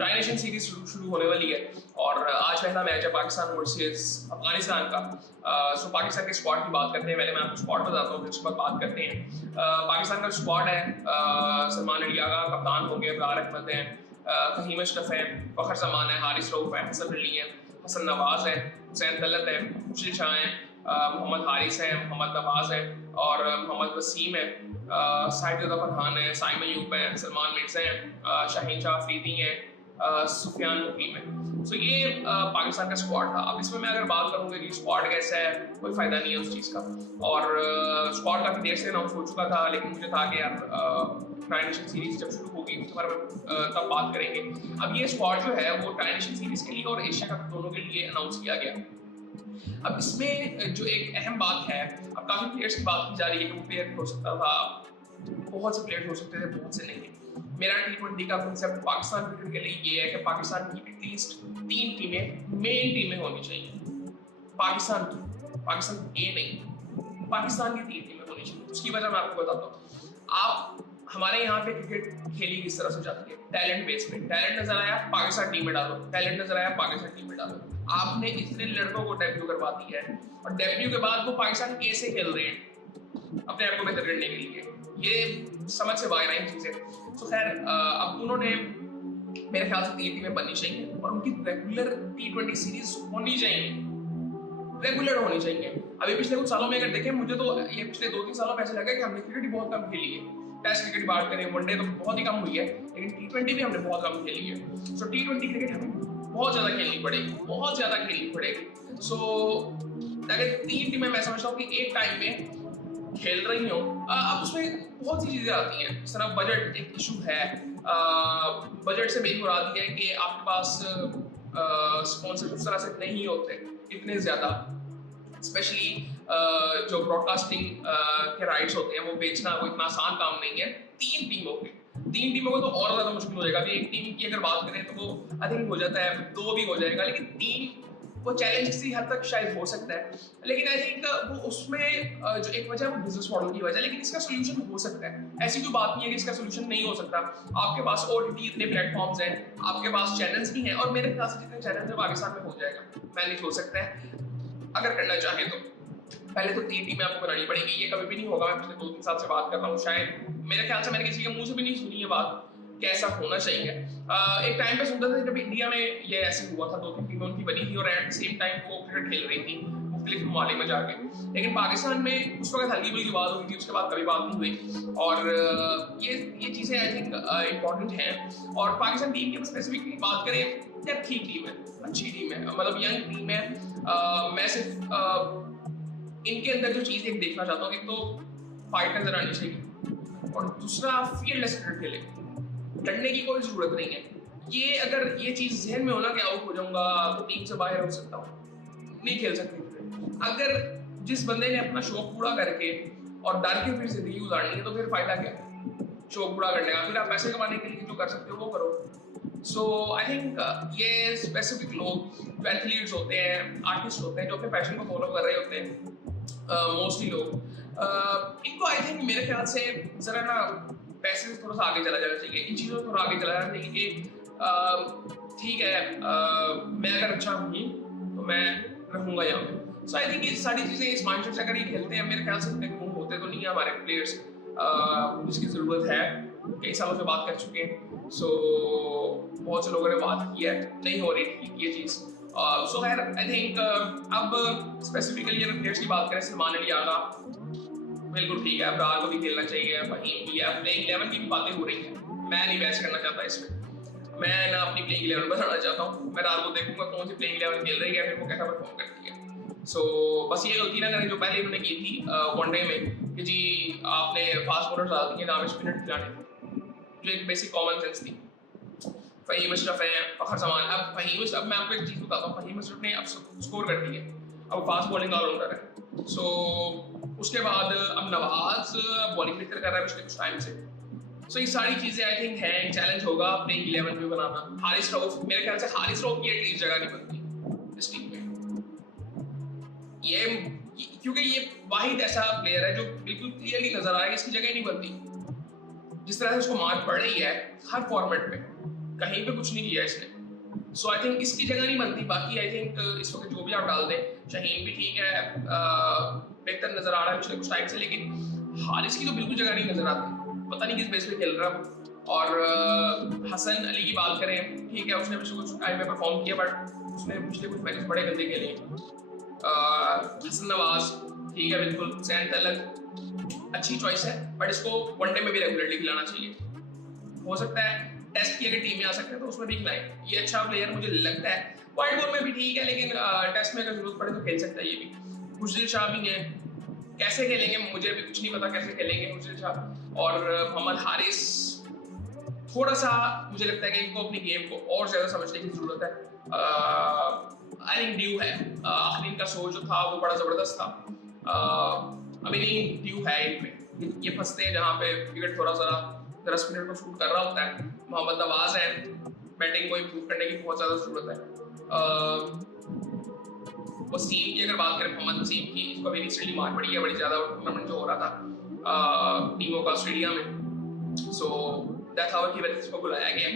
Tri nation series शुरू होने वाली है और आज पहला मैच है पाकिस्तान वर्सेस अफगानिस्तान का। सो पाकिस्तान के स्क्वाड की बात करते हैं। पहले मैं आपको स्क्वाड बताता हूँ, फिर उसके बाद बात करते हैं। पाकिस्तान का स्क्वाड है, सलमान अली आगा कप्तान होंगे, अब्रार अहमद हैं, फहीम अशरफ है, फखर जमान है, हारिस रऊफ है, हसन अली है, हसन नवाज है, हुसैन तलत है, मुशीर शाह है, मोहम्मद हारिस है, मोहम्मद नवाज है और मोहम्मद वसीम है, साहिद फरहान है, साइम अयूब है, सलमान मिर्जा है, शाहीन शाह अफरीदी है, सुफियान मुकीम है। सो ये पाकिस्तान का स्क्वाड था। अब इसमें मैं अगर बात करूंगा कि स्क्वाड कैसा है, कोई फायदा नहीं है उस चीज़ का। और स्क्वाड काफ़ी देर से अनाउंस हो चुका था, लेकिन मुझे था कि यार ट्राई नेशन सीरीज जब शुरू होगी उसके बारे में तब बात करेंगे। अब ये स्क्वाड जो है वो ट्राई नेशन सीरीज के लिए और एशिया कप दोनों के लिए अनाउंस किया गया। अब इसमें जो एक अहम बात है, अब काफी प्लेयर्स की बात की जा रही है कि वो प्लेयर हो सकता था, बहुत से प्लेयर्स हो सकते थे, बहुत से नहीं। मेरा T20 का कांसेप्ट पाकिस्तान क्रिकेट के लिए ये है कि पाकिस्तान की एटलीस्ट 3 टीमें मेन टीमें होनी चाहिए। पाकिस्तान की ये नहीं, पाकिस्तान की 3 टीमें होनी चाहिए। उसकी वजह मैं आपको बताता हूँ। आप हमारे यहाँ पे क्रिकेट खेली किस तरह से जाती है, टैलेंट बेस पे। टैलेंट नजर आया, पाकिस्तान टीम में डालो, टैलेंट नजर आया, पाकिस्तान टीम में डालो। आपने इतने लड़कों को डेब्यू करवा दी है और डेब्यू के बाद वो पाकिस्तान ए से खेल रहे हैं अपने आप को बेहतर करने के लिए। ये समझ से बाहर आई चीजें। तो खैर अब उन्होंने मेरे ख्याल से 3 टीमें बननी चाहिए और उनकी रेगुलर T20 सीरीज होनी चाहिए, रेगुलर होनी चाहिए। अभी पिछले कुछ सालों में अगर देखें, मुझे तो ये पिछले 2-3 सालों में ऐसा लगा कि हमने क्रिकेट बहुत कम खेली है। टेस्ट क्रिकेट की बात करें, वनडे तो बहुत ही कम हुई है, लेकिन T20 भी हमने बहुत कम खेली है। सो T20 क्रिकेट हमें बहुत ज्यादा खेलनी पड़ेगी, बहुत ज्यादा खेलनी पड़ेगी। सो अगर 3 टीमें मैं समझता हूँ कि एक टाइम में खेल रही हो, अब उसमें बहुत सी चीजें आती हैं। जिस तरह बजट एक इशू है, बजट से मेरी मुराद ये है कि आपके पास स्पॉन्सर उस तरह से नहीं होते इतने ज्यादा, स्पेशली जो ब्रॉडकास्टिंग के राइट्स होते हैं वो बेचना वो इतना आसान काम नहीं है। 3 टीमों को तो और ज्यादा मुश्किल हो जाएगा। अभी एक टीम की अगर बात करें तो वो आई थिंक हो जाता है, 2 भी हो जाएगा, लेकिन 3 वो चैलेंज किसी हद तक शायद हो सकता है। लेकिन आई थिंक वो उसमें जो एक वजह है वो बिजनेस मॉडल की वजह, लेकिन इसका सोल्यूशन हो सकता है। ऐसी कोई बात नहीं है कि इसका सोल्यूशन नहीं हो सकता। आपके पास OTT इतने प्लेटफॉर्म्स हैं, आपके पास चैनल्स भी हैं, और मेरे ख्याल से जितने चैनल्स हैं पाकिस्तान में हो जाएगा, मैनेज हो सकता है अगर करना चाहे तो। पहले तो 3 टीमें आपको बनानी पड़ेगी, ये कभी भी नहीं होगा। मैं पिछले 2-3 साल से बात कर रहा हूँ, शायद मेरे ख्याल से मैंने किसी के मुंह से भी नहीं सुनी ये बात कैसा होना चाहिए। एक टाइम पे सुनता था जब इंडिया में ये ऐसे हुआ था, 2-3 टीमें उनकी बनी थी और एट द सेम टाइम वो क्रिकेट खेल रही थी मुख्तलिफ ममालिक में जाके। लेकिन पाकिस्तान में उस वक्त हल्की बुल्की बात हुई थी, उसके बाद कभी बात नहीं हुई। और ये चीज़ें आई थिंक इम्पॉर्टेंट हैं। और पाकिस्तान टीम की स्पेसिफिकली बात करें, यार ठीक टीम है, अच्छी टीम है, मतलब यंग टीम है। मैं सिर्फ इनके अंदर जो चीज़ एक देखना चाहता हूँ, एक तो फाइट नजर आनी चाहिए और दूसरा फील्डलेस क्रिकेट खेले, डरने की कोई जरूरत नहीं है। ये अगर ये चीज जहन में होना कि आउट हो जाऊंगा तो टीम से बाहर हो सकता हूँ, नहीं खेल सकते। अगर जिस बंदे ने अपना शौक पूरा करके और डर के फिर जिंदगी गुजारनी है तो फिर फायदा क्या है शौक पूरा करने का? फिर आप पैसे कमाने के लिए जो कर सकते हो वो करो। सो आई थिंक ये स्पेसिफिक लोग जो एथलीट्स होते हैं, आर्टिस्ट होते हैं, जो अपने पैशन को फॉलो कर रहे होते हैं, मोस्टली लोग, इनको आई थिंक मेरे ख्याल से जरा ना पैसे से थोड़ा सा आगे चला जाना चाहिए, इन चीज़ों से थोड़ा आगे चला जाना चाहिए कि ठीक है, मैं अगर अच्छा हूँ तो मैं रहूँगा यहाँ पे। सो आई थिंक ये सारी चीज़ें इस माइंडसेट से अगर ये खेलते हैं, मेरे ख्याल से इतने गुम होते तो नहीं है हमारे प्लेयर्स, जिसकी ज़रूरत है। कई सालों से बात कर चुके हैं, सो बहुत से लोगों ने बात की है, नहीं हो रही ठीक ये चीज़। सो खैर आई थिंक अब स्पेसिफिकली अगर प्लेयर्स की बात करें, सलमान अली आगा बिल्कुल ठीक है, अब्रार को भी खेलना चाहिए, फहीम भी है, प्लेइंग 11 की भी बातें हो रही हैं। मैं नहीं बहस करना चाहता इसमें, मैं ना अपनी प्लेइंग 11 बनाना चाहता हूँ। मैं रात को देखूंगा कौन सी प्लेइंग 11 खेल रही है, फिर वो कैसा परफॉर्म करती है। सो बस ये गलती ना करें जो पहले इन्होंने की थी वनडे में कि जी आपने फास्ट बॉलर डाल दिए, नाम स्पिनर खिलाने, जो एक बेसिक कॉमन सेंस थी। फहीम अशरफ है, फखर जमान, अब मैं आपको एक चीज़ बताता हूँ, फहीम अशरफ ने अब स्कोर कर दी है, अब फास्ट बॉलिंग ऑलराउंडर है। सो उसके बाद अब नवाज बॉलिंग बेहतर कर रहा है पिछले कुछ टाइम से। सो ये सारी चीजें आई थिंक है, एक चैलेंज होगा प्लेइंग 11 में बनाना। हारिस रऊफ, मेरे ख्याल से हारिस रऊफ की एटलीस्ट जगह नहीं बनती इस टीम में, ये क्योंकि ये वाहिद ऐसा प्लेयर है जो बिल्कुल क्लियरली नजर आ रहा है कि इसकी जगह ही नहीं बनती। जिस तरह से उसको मार पड़ रही है हर फॉर्मेट में, कहीं पे कुछ नहीं किया इसने। सो आई थिंक इसकी जगह नहीं बनती। बाकी आई थिंक इस वक्त जो भी आप डाल दें, शाहीन भी ठीक है, बेहतर नजर आ रहा है पिछले कुछ टाइम से, लेकिन हारिस की तो बिल्कुल जगह नहीं नजर आती, पता नहीं किस बेस पे खेल रहा है। और हसन अली की बात करें, ठीक है उसने पिछले कुछ टाइम में परफॉर्म किया, बट उसने पिछले कुछ मैचेस बड़े गंदे खेले। हसन नवाज ठीक है, बिल्कुल सैन तलक अच्छी चॉइस है, बट इसको वनडे में भी रेगुलरली खिलाना चाहिए। हो सकता है टेस्ट की अगर टीम में आ सकते हैं तो उसमें भी खिलाएं, ये अच्छा प्लेयर मुझे लगता है। वाइट बॉल में भी ठीक है, लेकिन टेस्ट में अगर जरूरत पड़े तो खेल सकता है ये भी। मुजदिल शाह भी है, कैसे खेलेंगे मुझे भी कुछ नहीं पता कैसे खेलेंगे मुजदिल शाह। और मोहम्मद हारिस थोड़ा सा मुझे लगता है कि इनको अपनी गेम को और ज्यादा समझने की जरूरत है। आई थिंक ड्यू है, आखिरी इनका शो जो था वो बड़ा जबरदस्त था, अभी नहीं ड्यू है इनमें। ये फंसते हैं जहाँ पे विकेट थोड़ा सा 10 मिनट को शूट कर रहा होता है। मोहम्मद नवाज है, बैटिंग को इम्प्रूव करने की बहुत ज़्यादा ज़रूरत है। वसीम की अगर बात करें, मोहम्मद वसीम की, इसको अभी रिसेंटली मार पड़ी है बड़ी ज़्यादा, टूर्नामेंट जो हो रहा था टीमों का ऑस्ट्रेलिया में, सो डेथ आवर की वजह से इसको बुलाया गया।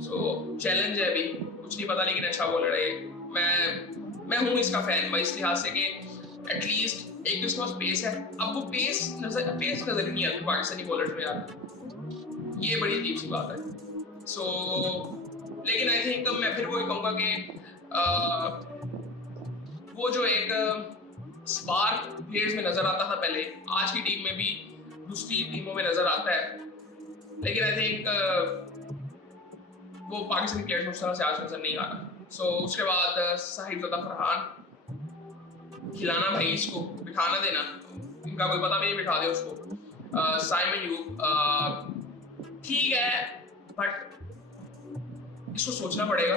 सो चैलेंज है, अभी कुछ नहीं पता, लेकिन अच्छा बॉलर है। मैं हूँ इसका फैन भाई, इस लिहाज से कि एटलीस्ट एक तो इसके पास पेस है। अब वो पेस नजर नहीं आती पाकिस्तानी बॉलर्स में यार, ये बड़ी अजीब सी बात है। सो लेकिन आई थिंक मैं फिर वही कहूँगा कि वो जो एक स्पार्क प्लेयर्स में नजर आता था पहले, आज की टीम में भी दूसरी टीमों में नजर आता है, लेकिन आई थिंक वो पाकिस्तानी प्लेयर्स में उस तरह से आज नजर नहीं आ रहा। सो उसके बाद साहिब ज़दा फरहान, खिलाना भाई इसको, बिठाना देना, इनका कोई पता भी नहीं, बिठा दे उसको। साइमन यूब ठीक है, बट इसको सोचना पड़ेगा,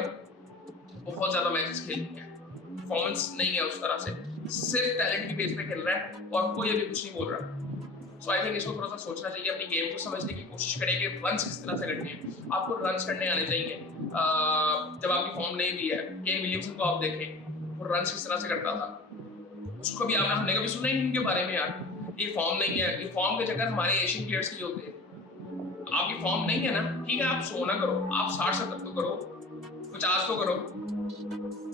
बहुत ज्यादा मैचेस खेल हैं, परफॉर्मेंस नहीं है उस तरह से, सिर्फ टैलेंट की बेस पे खेल रहा है और कोई अभी कुछ नहीं बोल रहा। सो आई थिंक इसको थोड़ा सा सोचना चाहिए, अपनी गेम को समझने की कोशिश करें कि रन्स किस तरह से करने हैं। आपको रन्स करने आने चाहिए। जब आपकी फॉर्म नहीं भी है, केन विलियमसन को आप देखें, वो रन्स किस तरह से करता था, उसको भी हमने कभी सुना ही इनके बारे में यार। ये फॉर्म नहीं है, ये फॉर्म के चक्कर हमारे एशियन प्लेयर्स की होते हैं। आपकी फॉर्म नहीं है ना, ठीक है, आप 100 ना करो, आप 60-70 तो करो, 50 तो करो।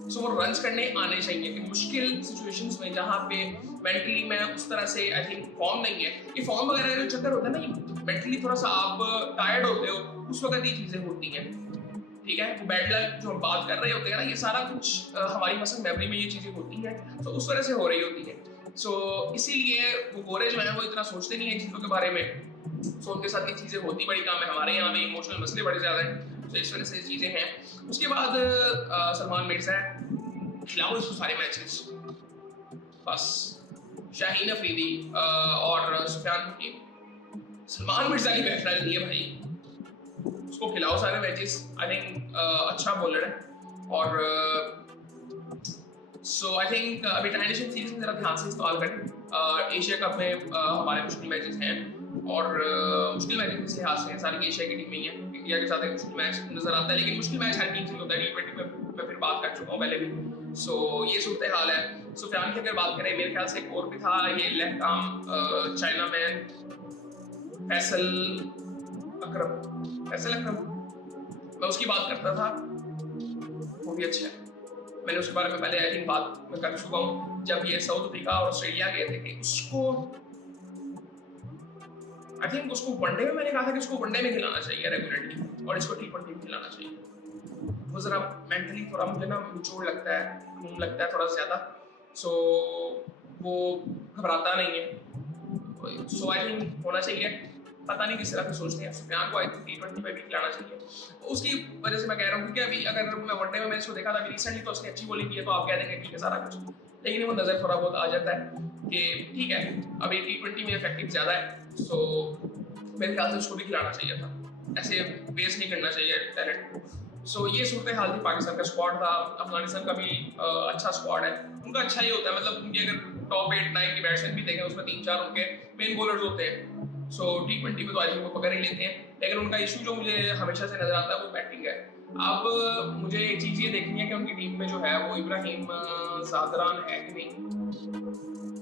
सो वो रन्स करने आने चाहिए कि मुश्किल सिचुएशंस में जहाँ पे मेंटली मैं उस तरह से आई थिंक फॉर्म नहीं है, ये फॉर्म वगैरह जो चक्कर होता है ना, मेंटली थोड़ा सा आप टायर्ड होते हो, उस वक्त ये चीजें होती हैं, ठीक है। बैड लक जो हम बात कर रहे होते हैं ना, ये सारा कुछ हमारी मसल मेमोरी में ये चीजें होती हैं, तो उस वजह से हो रही होती है। सो इसीलिए वो गोरे जो है वो इतना सोचते नहीं है चीजों के बारे में, सो उनके साथ ये चीजें होती बड़ी कम है। हमारे यहाँ में इमोशनल मसले बड़े ज्यादा हैं, तो इस वजह से ये चीजें हैं। उसके बाद सलमान मिर्जा है, खिलाओ इसको सारे मैचेस, बस। शाहीन अफरीदी और सुफियान हकीम, सलमान मिर्जा की बेहतरीन नहीं है भाई, उसको खिलाओ सारे मैचेस। आई थिंक अच्छा बॉलर है। और सो आई थिंक अभी ट्रांजिशन सीरीज में जरा ध्यान से इस्तेमाल करें। एशिया कप में हमारे मुश्किल मैचेस हैं, और मुश्किल मैचेस इस लिहाज से सारी एशिया की टीम ही है, इंडिया के साथ एक मुश्किल मैच नजर आता है, लेकिन मुश्किल मैच हर टीम से होता है। T20 में मैं फिर बात कर चुका हूँ पहले भी। सो ये सूरत हाल है। सुफियान की अगर बात करें, मेरे ख्याल से एक और भी था, ये left arm chinaman Faisal Akram, मैं उसकी बात करता था, वो भी अच्छा है। मैंने उसके बारे में पहले आई थिंक बात मैं कर चुका हूँ, जब ये साउथ अफ्रीका और ऑस्ट्रेलिया गए थे, कि उसको आई थिंक उसको वनडे में मैंने कहा था कि उसको वनडे में खिलाना चाहिए रेगुलरली, और इसको T20 में खिलाना चाहिए। वो जरा मेंटली थोड़ा मुझे ना मैच्योर लगता है थोड़ा ज्यादा, सो वो घबराता नहीं है। सो आई थिंक होना चाहिए, पता नहीं किस तरह से सोचते हैं। सुफियान को आई थिंक T20 में भी खिलाना चाहिए, उसकी वजह से मैं कह रहा हूँ, क्योंकि अभी अगर मैं वनडे में मैंने इसको देखा था रिसेंटली, तो उसने अच्छी बॉलिंग की है, तो आप कह देंगे ठीक है सारा कुछ, लेकिन वो नजर थोड़ा बहुत आ जाता है कि ठीक है अभी T20 में इफेक्टिव ज्यादा है। सो मेरे ख्याल से उसको भी खिलाना चाहिए था, ऐसे वेस्ट नहीं करना चाहिए टैलेंट को। सो ये सूरत हाल थी। पाकिस्तान का स्क्वाड था, अफगानिस्तान का भी अच्छा स्क्वाड है, उनका अच्छा ही होता है, मतलब उनके अगर टॉप 8-9 के बैट्समैन भी देखें, उसमें 3-4 उनके मेन बॉलर्स होते हैं। सो T20 में तो आई थिंक वो पकड़ ही लेते हैं, लेकिन उनका इशू जो मुझे हमेशा से नजर आता है वो बैटिंग है। अब मुझे एक चीज ये देखनी है कि उनकी टीम में जो है वो इब्राहिम ज़ादरान है कि नहीं।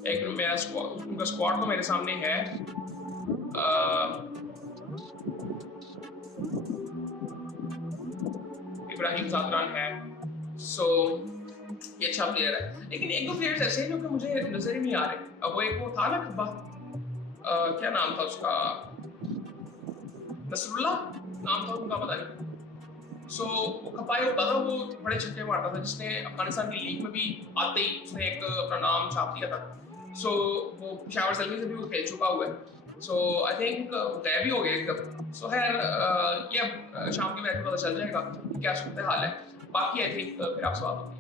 एक मेरा स्क्वाड, उनका स्क्वाड तो मेरे सामने है, इब्राहिम जादरान है, सो ये अच्छा प्लेयर है। लेकिन एक दो प्लेयर्स ऐसे हैं जो कि मुझे नजर ही नहीं आ रहे। अब वो एक वो था ना खब्बा, क्या नाम था उसका, नसरुल्लाह नाम था उनका, पता नहीं। सो वो खपाए होता था, वो बड़े छक्के मारता था, जिसने अफगानिस्तान की लीग में भी आते ही उसने एक अपना नाम छाप दिया था। सो वो पेशावर ज़ल्मी से भी वो खेल चुका हुआ है। सो आई थिंक गायब भी हो गया एकदम। सो खैर ये अब शाम के मैच में पता चल जाएगा कि क्या सूरत हाल है। बाकी आई थिंक फिर आपसे बात होगी।